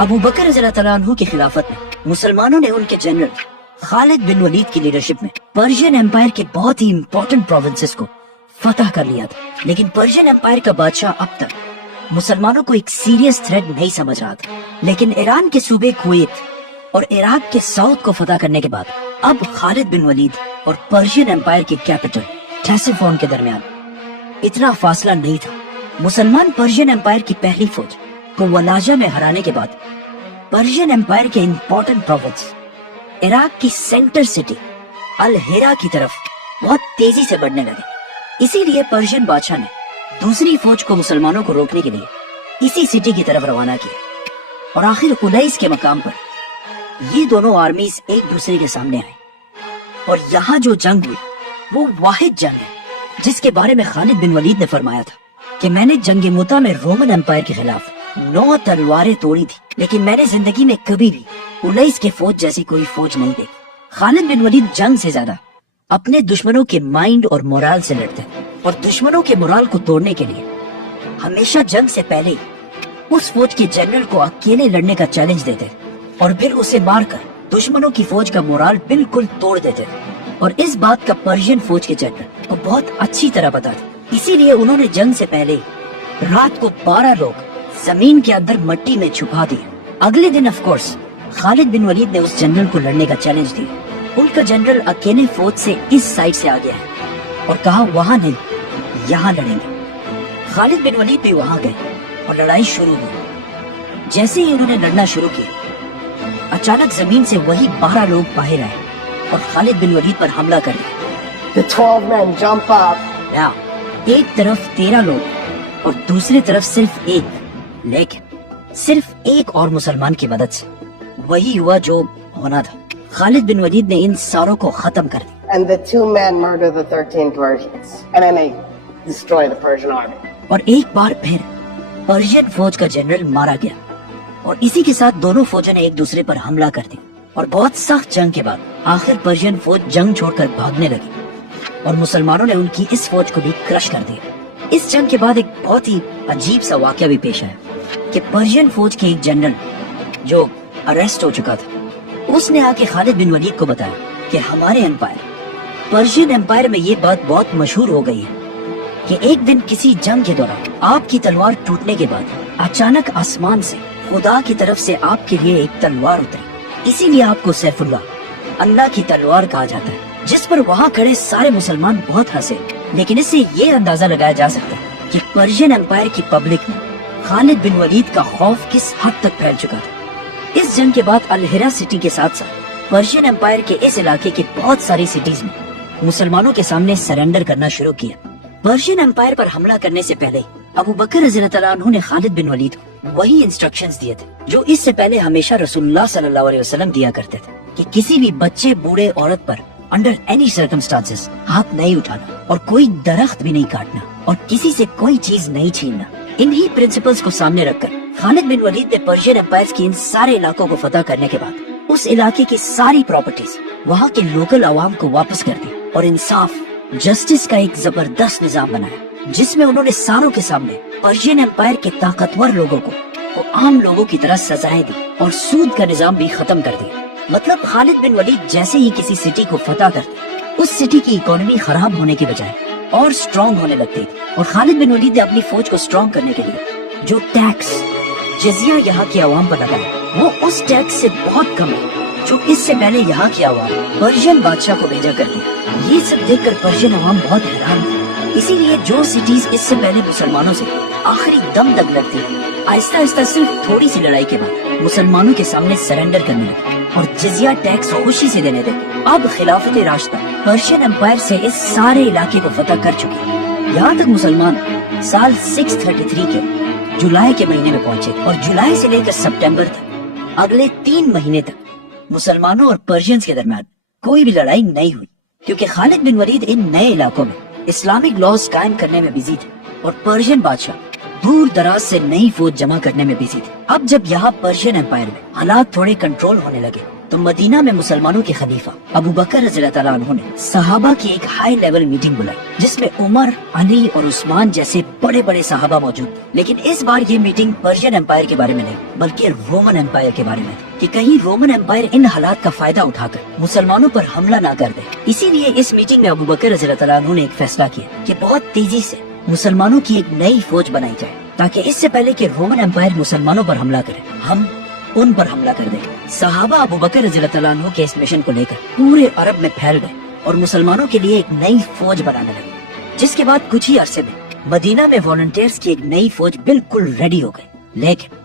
अबू बकर रज़ियल्लाहु अन्हु की खिलाफत में मुसलमानों ने उनके जनरल खालिद बिन वलीद की लीडरशिप में पर्शियन एम्पायर के बहुत ही इम्पोर्टेंट प्रोविंसेस को फतह कर लिया था। लेकिन पर्शियन एम्पायर का बादशाह अब तक मुसलमानों को एक सीरियस थ्रेट नहीं समझ रहा था। लेकिन ईरान के सूबे कुवैत और इराक के साउथ को फतह करने के बाद अब खालिद बिन वलीद और पर्शियन एम्पायर की कैपिटल टेसिफोन के दरमियान इतना फासला नहीं था। मुसलमान पर्शियन एम्पायर की पहली फौज को वलाजा में हराने के बाद पर्शियन एम्पायर के इम्पोर्टेंट प्रोविंस इराक की सेंटर सिटी अल हिरा की तरफ बहुत तेजी से बढ़ने लगे। इसीलिए पर्शियन बादशाह ने दूसरी फौज को मुसलमानों को रोकने के लिए इसी सिटी की तरफ रवाना किया और आखिर उलैस के मकाम पर ये दोनों आर्मीज एक दूसरे के सामने आए और यहाँ जो जंग हुई वो वाहिद जंग है जिसके बारे में खालिद बिन वलीद ने फरमाया था कि मैंने जंग मुता में रोमन एम्पायर के खिलाफ 9 तलवारें तोड़ी थी, लेकिन मैंने जिंदगी में कभी भी उलैस के फौज जैसी कोई फौज नहीं देखी। खालिद बिन वलीद जंग से ज्यादा अपने दुश्मनों के माइंड और मोराल से लड़ते और दुश्मनों के मोराल को तोड़ने के लिए हमेशा जंग से पहले उस फौज के जनरल को अकेले लड़ने का चैलेंज देते और फिर उसे मारकर दुश्मनों की फौज का मोराल बिल्कुल तोड़ देते और इस बात का पर्शियन फौज के जनरल को बहुत अच्छी तरह पता था। इसीलिए उन्होंने जंग से पहले रात को 12 लोग जमीन के अंदर मिट्टी में छुपा दिए। अगले दिन ऑफ कोर्स खालिद बिन वलीद ने उस जनरल को लड़ने का चैलेंज दिया। उनका जनरल अकेले फौज से इस साइड से आ गया है और कहा वहां नहीं यहाँ लड़ेंगे। खालिद बिन वलीद भी वहां गए और लड़ाई शुरू हुई। जैसे ही उन्होंने लड़ना शुरू किया अचानक जमीन से वही 12 लोग बाहर आए और खालिद बिन वलीद पर हमला कर दिया। The 12 men jump up. एक तरफ 13 लोग और दूसरी तरफ सिर्फ एक, लेकिन सिर्फ एक और मुसलमान की मदद से वही हुआ जो होना था। खालिद बिन वलीद ने इन सारों को खत्म कर दिया। And the 2 men murder the 13 Persians. And then they destroy the Persian army. और एक बार फिर पर्शियन फौज का जनरल मारा गया और इसी के साथ दोनों फौजों ने एक दूसरे पर हमला कर दिया और बहुत सख्त जंग के बाद आखिर पर्शियन फौज जंग छोड़कर भागने लगी और मुसलमानों ने उनकी इस फौज को भी क्रश कर दिया। इस जंग के बाद एक बहुत ही अजीब सा वाकया भी पेश आया कि पर्शियन फौज के एक जनरल जो अरेस्ट हो चुका था उसने आके खालिद बिन वलीद को बताया कि हमारे एम्पायर पर्शियन एम्पायर में ये बात बहुत मशहूर हो गई है कि एक दिन किसी जंग के दौरान आपकी तलवार टूटने के बाद अचानक आसमान से खुदा की तरफ से आपके लिए एक तलवार उतरी, इसीलिए आपको सैफुल्लाह अल्लाह की तलवार कहा जाता है। जिस पर वहाँ खड़े सारे मुसलमान बहुत हंसे, लेकिन इससे ये अंदाजा लगाया जा सकता है कि पर्शियन एम्पायर की पब्लिक में खालिद बिन वलीद का खौफ किस हद तक फैल चुका था। इस जंग के बाद अल हिरा सिटी के साथ साथ पर्शियन एम्पायर के इस इलाके की बहुत सारी सिटीज में मुसलमानों के सामने सरेंडर करना शुरू किया। पर्शियन एम्पायर पर हमला करने से पहले अबू बकर रज़ियल्लाहु अन्हु ने खालिद बिन वलीद को वही इंस्ट्रक्शंस दिए थे जो इससे पहले हमेशा रसूलुल्लाह सल्लल्लाहु अलैहि वसल्लम दिया करते थे कि किसी भी बच्चे, बूढ़े, औरत पर अंडर एनी सर्कमस्टांसेस हाथ नहीं उठाना और कोई दरख्त भी नहीं काटना और किसी से कोई चीज नहीं छीनना। इन्हीं प्रिंसिपल्स को सामने रखकर खालिद बिन वलीद ने पर्शियन एम्पायर की इन सारे इलाकों को फतह करने के बाद उस इलाके की सारी प्रॉपर्टीज वहाँ के लोकल आवाम को वापस कर दी और इंसाफ, जस्टिस का एक जबरदस्त निजाम बनाया जिसमें उन्होंने सारों के सामने पर्शियन एम्पायर के ताकतवर लोगों को आम लोगों की तरह सजाएं दी और सूद का निजाम भी खत्म कर दिया। मतलब खालिद बिन वलीद जैसे ही किसी सिटी को फतह करते उस सिटी की इकोनॉमी खराब होने के बजाय और स्ट्रॉन्ग होने लगती और खालिद बिन वलीद ने अपनी फौज को स्ट्रॉन्ग करने के लिए जो टैक्स जजिया यहाँ की आवाम पर लगाया वो उस टैक्स से बहुत कम है जो इससे पहले यहाँ की आवाम पर्शियन बादशाह को भेजा करती है। ये सब देखकर पर्शियन आवाम बहुत हैरान थी। इसीलिए जो सिटीज इससे पहले मुसलमानों से आखिरी दम तक लड़ती है आहिस्ता आहिस्ता सिर्फ थोड़ी सी लड़ाई के बाद मुसलमानों के सामने सरेंडर करने लगे और जिजिया टैक्स खुशी से देने लगे। अब खिलाफत राशिदा पर्शियन एम्पायर से इस सारे इलाके को फतह कर चुके हैं। यहाँ तक मुसलमान साल 633 के जुलाई के महीने में पहुंचे और जुलाई से लेकर सितंबर तक अगले 3 महीने तक मुसलमानों और पर्शियंस के दरमियान कोई भी लड़ाई नहीं हुई क्योंकि खालिद बिन वलीद इन नए इलाकों में इस्लामिक लॉज कायम करने में बिजी थे और पर्शियन बादशाह दूर दराज से नई फौज जमा करने में बिजी थे। अब जब यहाँ पर्शियन एम्पायर में हालात थोड़े कंट्रोल होने लगे तो मदीना में मुसलमानों के खलीफा अबू बकर रज़ियल्लाहु तआला अन्हु ने सहाबा की एक हाई लेवल मीटिंग बुलाई, जिसमें उमर, अली और उस्मान जैसे बड़े बड़े सहाबा मौजूद थे। लेकिन इस बार ये मीटिंग पर्शियन एम्पायर के बारे में नहीं, बल्कि रोमन एम्पायर के बारे में थी, कि कहीं रोमन एम्पायर इन हालात का फायदा उठाकर मुसलमानों पर हमला ना कर दे। इसीलिए इस मीटिंग में अबू बकर रज़ियल्लाहु तआला अन्हु ने एक फैसला किया कि बहुत तेजी से मुसलमानों की एक नई फौज बनाई जाए, ताकि इससे पहले कि रोमन एम्पायर मुसलमानों पर हमला करे, हम उन पर हमला कर दे। सहाबा अबू बकर रज़ियल्लाहु तआला अन्हु के इस मिशन को लेकर पूरे अरब में फैल गए और मुसलमानों के लिए एक नई फौज बनाने लगे। जिसके बाद कुछ ही अरसे में मदीना में वॉलंटियर्स की एक नई फौज बिल्कुल रेडी हो गई। लेकिन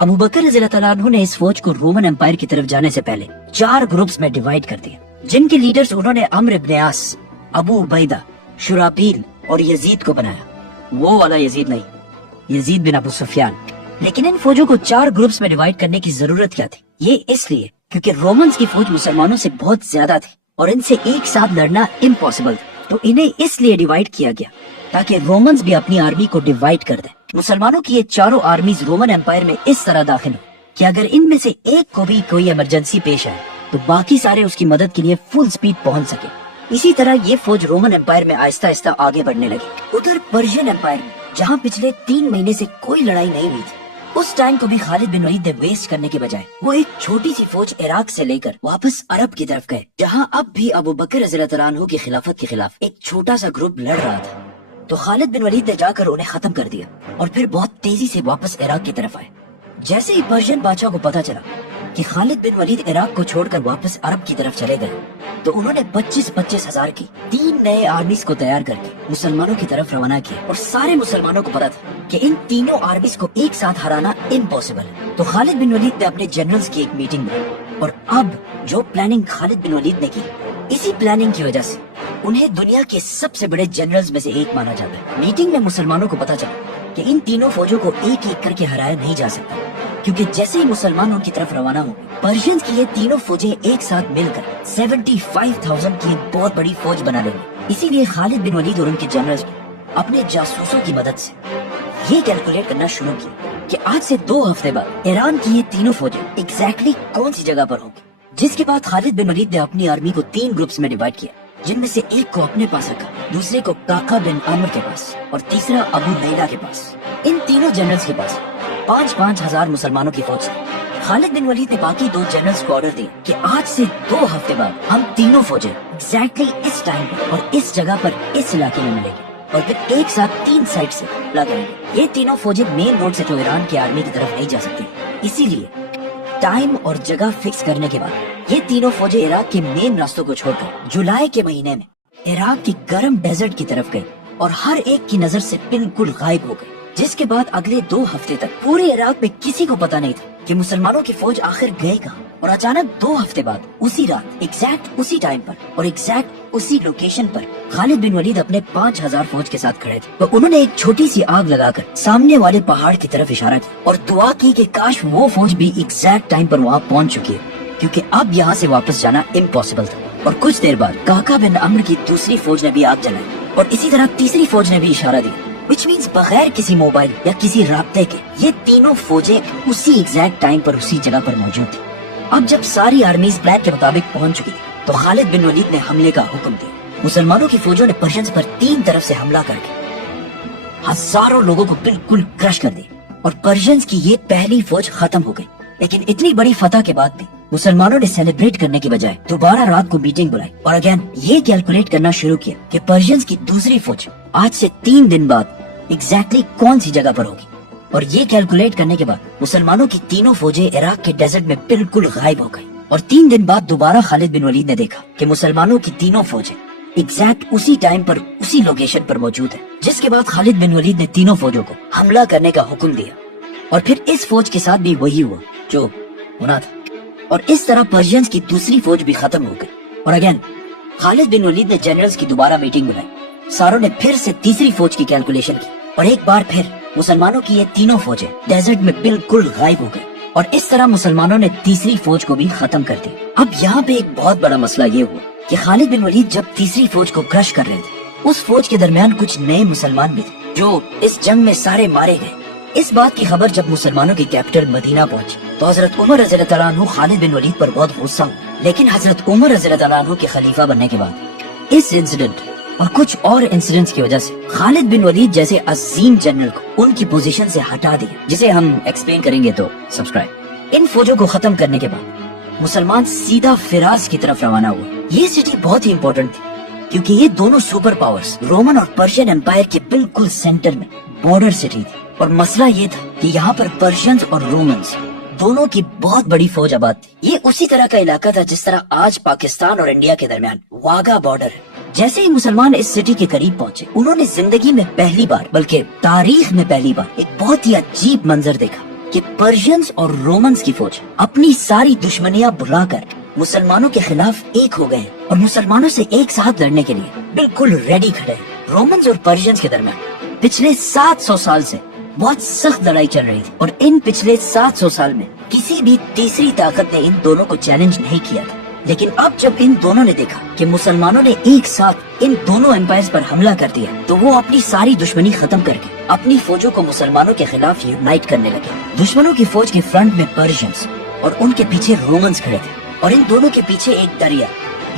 अबू बकर रज़ियल्लाहु तआला अन्हु ने इस फौज को रोमन एम्पायर की तरफ जाने से पहले 4 ग्रुप्स में डिवाइड कर दिया, जिनके लीडर्स उन्होंने अम्र इब्न आस, अबू उबैदा, शुरापील और यजीद को बनाया। वो वाला यजीद नहीं, यजीद बिन अबू सुफियान। लेकिन इन फौजों को 4 ग्रुप्स में डिवाइड करने की जरूरत क्या थी? ये इसलिए क्योंकि रोमन्स की फौज मुसलमानों से बहुत ज्यादा थी और इनसे एक साथ लड़ना इम्पॉसिबल था। तो इन्हें इसलिए डिवाइड किया गया ताकि रोमन्स भी अपनी आर्मी को डिवाइड कर दें। मुसलमानों की ये चारों आर्मीज रोमन एम्पायर में इस तरह दाखिल हो कि अगर इनमें से एक को भी कोई इमरजेंसी पेश आए तो बाकी सारे उसकी मदद के लिए फुल स्पीड पहुंच सके। इसी तरह ये फौज रोमन एम्पायर में आहिस्ता आहिस्ता आगे बढ़ने लगी। उधर पर्शियन एम्पायर में जहाँ पिछले 3 महीने से कोई लड़ाई नहीं हुई थी, उस टाइम को भी खालिद बिन वलीद ने वेस्ट करने के बजाय वो एक छोटी सी फौज इराक से लेकर वापस अरब की तरफ गए, जहाँ अब भी अबू बकर रज़ियल्लाहु तआला अन्हु की खिलाफत के खिलाफ एक छोटा सा ग्रुप लड़ रहा था। तो खालिद बिन वलीद ने जाकर उन्हें खत्म कर दिया और फिर बहुत तेजी से वापस इराक की तरफ आए। जैसे ही पर्शियन बादशाह को पता चला कि खालिद बिन वलीद इराक को छोड़कर वापस अरब की तरफ चले गए, तो उन्होंने 25-25 हजार की 3 नए आर्मीज को तैयार करके मुसलमानों की तरफ रवाना किया। और सारे मुसलमानों को पता था कि इन तीनों आर्मीज को एक साथ हराना इम्पॉसिबल है। तो खालिद बिन वलीद ने अपने जनरल्स की एक मीटिंग बुलाई और अब जो प्लानिंग खालिद बिन वलीद ने की, इसी प्लानिंग की वजह से उन्हें दुनिया के सबसे बड़े जनरल्स में से एक माना जाता है। मीटिंग में मुसलमानों को पता चला कि इन तीनों फौजों को एक एक करके हराया नहीं जा सकता, क्योंकि जैसे ही मुसलमान उनकी तरफ रवाना हो, पर्शियंस की ये तीनों फौजें एक साथ मिलकर 75,000 की एक बहुत बड़ी फौज बना लेंगी। इसीलिए खालिद बिन वलीद और उनके जनरल्स ने अपने जासूसों की मदद से ये कैलकुलेट करना शुरू किया कि आज से 2 हफ्ते बाद ईरान की ये तीनों फौजें एग्जैक्टली कौन सी जगह पर होंगी। जिसके बाद खालिद बिन वलीद ने अपनी आर्मी को 3 ग्रुप्स में डिवाइड किया, जिनमें से एक को अपने पास रखा, दूसरे को काका बिन आमिर के पास और तीसरा अबू लैला के पास। इन तीनों जनरल्स के पास 5-5 हजार मुसलमानों की फौज थी। खालिद बिन वलीद ने बाकी 2 जनरल्स को ऑर्डर दिया कि आज से 2 हफ्ते बाद हम तीनों फौजें एग्जैक्टली इस टाइम पर और इस जगह पर इस इलाके में मिलेंगे और फिर एक साथ 3 साइड से हमला करेंगे। ये तीनों फौजें मेन रोड से तो ईरान की आर्मी की तरफ नहीं जा सकती, इसीलिए टाइम और जगह फिक्स करने के बाद ये तीनों फौजें इराक के मेन रास्तों को छोड़कर जुलाई के महीने में इराक की गर्म डेजर्ट की तरफ गई और हर एक की नजर से बिल्कुल गायब हो गई। जिसके बाद अगले 2 हफ्ते तक पूरे इराक में किसी को पता नहीं था कि मुसलमानों की फौज आखिर गई कहाँ। और अचानक 2 हफ्ते बाद उसी रात एग्जैक्ट उसी टाइम पर और एग्जैक्ट उसी लोकेशन पर खालिद बिन वलीद अपने 5,000 फौज के साथ खड़े थे। तो उन्होंने एक छोटी सी आग लगाकर सामने वाले पहाड़ की तरफ इशारा किया और दुआ की कि काश वो फौज भी एग्जैक्ट टाइम पर वहाँ पहुँच चुकी है, क्योंकि अब यहाँ से वापस जाना इम्पॉसिबल था। और कुछ देर बाद काका बिन अम्र की दूसरी फौज ने भी आग जलाई और इसी तरह तीसरी फौज ने भी इशारा दिया, which means बगैर किसी मोबाइल या किसी राब्ते के ये तीनों फौजें उसी एग्जैक्ट टाइम पर उसी जगह पर मौजूद थी। अब जब सारी आर्मीज प्लान के मुताबिक पहुंच चुकी थी, तो खालिद बिन वलीद ने हमले का हुक्म दिया। मुसलमानों की फौजों ने पर्शियंस पर 3 तरफ से हमला करके हजारों लोगों को बिल्कुल क्रश कर दिया और पर्शियंस की ये पहली फौज खत्म हो गई। लेकिन इतनी बड़ी फतह के बाद भी मुसलमानों ने सेलिब्रेट करने की बजाय दोबारा रात को मीटिंग बुलाई और अगेन ये कैलकुलेट करना शुरू किया कि पर्शियंस की दूसरी फौज आज से 3 दिन बाद एग्जैक्टली कौन सी जगह पर होगी। और ये कैलकुलेट करने के बाद मुसलमानों की तीनों फौजें इराक के डेजर्ट में बिल्कुल गायब हो गई। और 3 दिन बाद दोबारा खालिद बिन वलीद ने देखा कि मुसलमानों की तीनों फौजें एग्जैक्ट उसी टाइम पर उसी लोकेशन पर मौजूद है। जिसके बाद खालिद बिन वलीद ने तीनों फौजों को हमला करने का हुक्म दिया और फिर इस फौज के साथ भी वही हुआ जो होना था। और इस तरह पर्शियंस की दूसरी फौज भी खत्म हो गई। और अगेन खालिद बिन वलीद ने जनरल्स की दोबारा मीटिंग बुलाई। सारों ने फिर से तीसरी फौज की कैलकुलेशन की और एक बार फिर मुसलमानों की ये तीनों फौजें डेजर्ट में बिल्कुल गायब हो गई और इस तरह मुसलमानों ने तीसरी फौज को भी खत्म कर दी। अब यहाँ पे एक बहुत बड़ा मसला ये हुआ कि खालिद बिन वलीद जब तीसरी फौज को क्रश कर रहे थे, उस फौज के दरमियान कुछ नए मुसलमान भी थे जो इस जंग में सारे मारे गए। इस बात की खबर जब मुसलमानों की कैपिटल मदीना पहुंची तो हजरत उमर रज़ी अल्लाह अन्हु खालिद बिन वलीद पर बहुत गुस्सा हुए। लेकिन हजरत उमर रज़ी अल्लाह अन्हु के खलीफा बनने के बाद इस इंसिडेंट और कुछ और इंसिडेंट्स की वजह से खालिद बिन वलीद जैसे अजीम जनरल को उनकी पोजीशन से हटा दिया, जिसे हम एक्सप्लेन करेंगे तो सब्सक्राइब। इन फौजों को खत्म करने के बाद मुसलमान सीधा फिराज की तरफ रवाना हुए। ये सिटी बहुत ही इंपॉर्टेंट थी क्योंकि ये दोनों सुपर पावर्स रोमन और पर्शियन एम्पायर के बिल्कुल सेंटर में बॉर्डर सिटी थी। और मसला ये था कि यहाँ पर पर्शियंस और रोमन्स दोनों की बहुत बड़ी फौज आबाद थी। ये उसी तरह का इलाका था जिस तरह आज पाकिस्तान और इंडिया के दरमियान वाघा बॉर्डर है। जैसे ही मुसलमान इस सिटी के करीब पहुंचे, उन्होंने जिंदगी में पहली बार, बल्कि तारीख में पहली बार, एक बहुत ही अजीब मंजर देखा कि पर्शियंस और रोमन्स की फौज अपनी सारी दुश्मनियां भुलाकर मुसलमानों के खिलाफ एक हो गए और मुसलमानों से एक साथ लड़ने के लिए बिल्कुल रेडी खड़े हैं। रोमन्स और पर्शियंस के दरमियान पिछले 700 साल से बहुत सख्त लड़ाई चल रही थी और इन पिछले 700 साल में किसी भी तीसरी ताकत ने इन दोनों को चैलेंज नहीं किया था। लेकिन अब जब इन दोनों ने देखा कि मुसलमानों ने एक साथ इन दोनों एम्पायर्स पर हमला कर दिया, तो वो अपनी सारी दुश्मनी खत्म करके अपनी फौजों को मुसलमानों के खिलाफ यूनाइट करने लगे। दुश्मनों की फौज के फ्रंट में पर्शियंस और उनके पीछे रोमन्स खड़े थे और इन दोनों के पीछे एक दरिया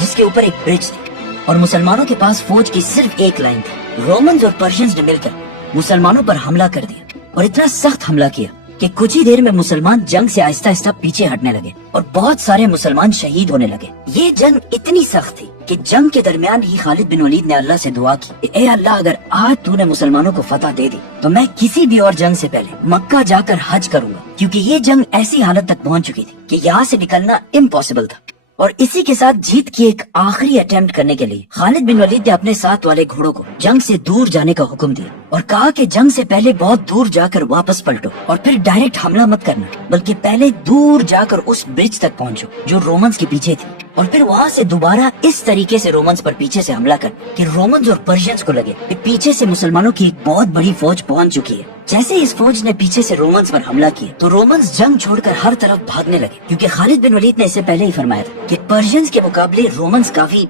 जिसके ऊपर एक ब्रिज थी और मुसलमानों के पास फौज की सिर्फ एक लाइन थी। रोमन्स और पर्शियंस ने मिलकर मुसलमानों पर हमला कर दिया और इतना सख्त हमला किया कि कुछ ही देर में मुसलमान जंग से आहिस्ता आहिस्ता पीछे हटने लगे और बहुत सारे मुसलमान शहीद होने लगे। ये जंग इतनी सख्त थी कि जंग के दरमियान ही खालिद बिन वलीद ने अल्लाह से दुआ की, ए अल्लाह, अगर आज तूने मुसलमानों को फतह दे दी तो मैं किसी भी और जंग से पहले मक्का जाकर हज करूंगा, क्योंकि ये जंग ऐसी हालत तक पहुंच चुकी थी कि यहाँ से निकलना इम्पॉसिबल था। और इसी के साथ जीत की एक आखिरी अटेम्प्ट करने के लिए खालिद बिन वलीद ने अपने साथ वाले घोड़ों को जंग से दूर जाने का हुक्म दिया और कहा कि जंग से पहले बहुत दूर जाकर वापस पलटो और फिर डायरेक्ट हमला मत करना, बल्कि पहले दूर जाकर उस ब्रिज तक पहुंचो जो रोमन्स के पीछे थी और फिर वहाँ से दोबारा इस तरीके से रोमन्स पर पीछे से हमला कर कि रोमन्स और पर्शियंस को लगे कि पीछे से मुसलमानों की एक बहुत बड़ी फौज पहुंच चुकी है। जैसे इस फौज ने पीछे से रोमन्स पर हमला किया तो रोमन्स जंग छोड़कर हर तरफ भागने लगे, क्योंकि खालिद बिन वलीद ने इससे पहले ही फरमाया था कि पर्शियंस के मुकाबले रोमन्स काफी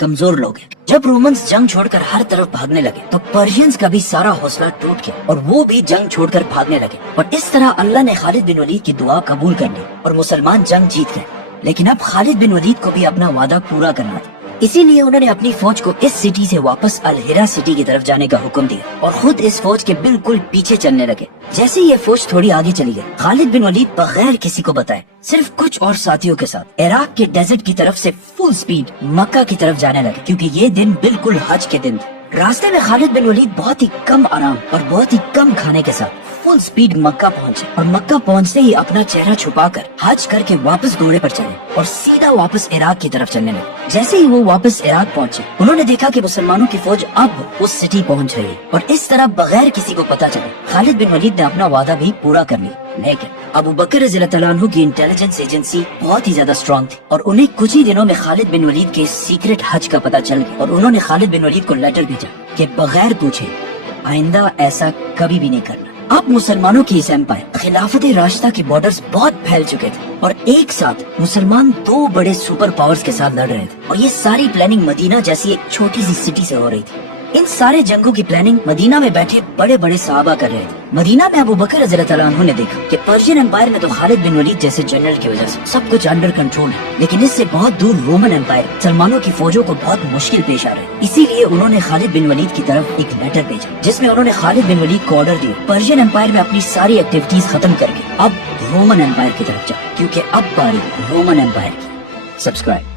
कमजोर लोग हैं। जब रोमन्स जंग छोड़कर हर तरफ भागने लगे तो पर्शियंस का भी सारा हौसला टूट गया और वो भी जंग छोड़कर भागने लगे और इस तरह अल्लाह ने खालिद बिन वलीद की दुआ कबूल कर ली और मुसलमान जंग जीत गए। लेकिन अब खालिद बिन वलीद को भी अपना वादा पूरा करना था, इसीलिए उन्होंने अपनी फौज को इस सिटी से वापस अल हिरा सिटी की तरफ जाने का हुक्म दिया और खुद इस फौज के बिल्कुल पीछे चलने लगे। जैसे ये फौज थोड़ी आगे चली गई, खालिद बिन वलीद बगैर किसी को बताए सिर्फ कुछ और साथियों के साथ इराक के डेजर्ट की तरफ से फुल स्पीड मक्का की तरफ जाने लगे, क्योंकि ये दिन बिल्कुल हज के दिन थे। रास्ते में खालिद बिन वलीद बहुत ही कम आराम और बहुत ही कम खाने के साथ फुल स्पीड मक्का पहुंचे और मक्का पहुंचते ही अपना चेहरा छुपाकर हज करके वापस घोड़े पर चले और सीधा वापस इराक की तरफ चलने लगे। जैसे ही वो वापस इराक पहुंचे, उन्होंने देखा कि मुसलमानों की फौज अब उस सिटी पहुंच रही है और इस तरह बगैर किसी को पता चले खालिद बिन वलीद ने अपना वादा भी पूरा कर लिया। लेकिन अबू बकर रज़ियल्लाहु अन्हु की इंटेलिजेंस एजेंसी बहुत ही ज्यादा स्ट्रॉन्ग थी और उन्हें कुछ ही दिनों में खालिद बिन वलीद के सीक्रेट हज का पता चल गया और उन्होंने खालिद बिन वलीद को लेटर भेजा कि बगैर पूछे आइंदा ऐसा कभी भी नहीं करना। अब मुसलमानों की इस एम्पायर खिलाफत राशिदा के बॉर्डर्स बहुत फैल चुके थे और एक साथ मुसलमान दो बड़े सुपर पावर्स के साथ लड़ रहे थे और ये सारी प्लानिंग मदीना जैसी एक छोटी सी सिटी से हो रही थी। इन सारे जंगों की प्लानिंग मदीना में बैठे बड़े बड़े सहाबा कर रहे थे। मदीना में अबू बकर रज़ियल्लाहु अन्हु ने देखा कि पर्शियन एम्पायर में तो खालिद बिन वलीद जैसे जनरल की वजह से सब कुछ अंडर कंट्रोल है, लेकिन इससे बहुत दूर रोमन एम्पायर मुसलमानों की फौजों को बहुत मुश्किल पेश आ रही है। इसीलिए उन्होंने खालिद बिन वलीद की तरफ एक लेटर भेजा जिसमें उन्होंने खालिद बिन वलीद को ऑर्डर दिया पर्शियन एम्पायर में अपनी सारी एक्टिविटीज खत्म करके अब रोमन एम्पायर की तरफ जाओ, क्योंकि अब बारी रोमन एम्पायर की। सब्सक्राइब।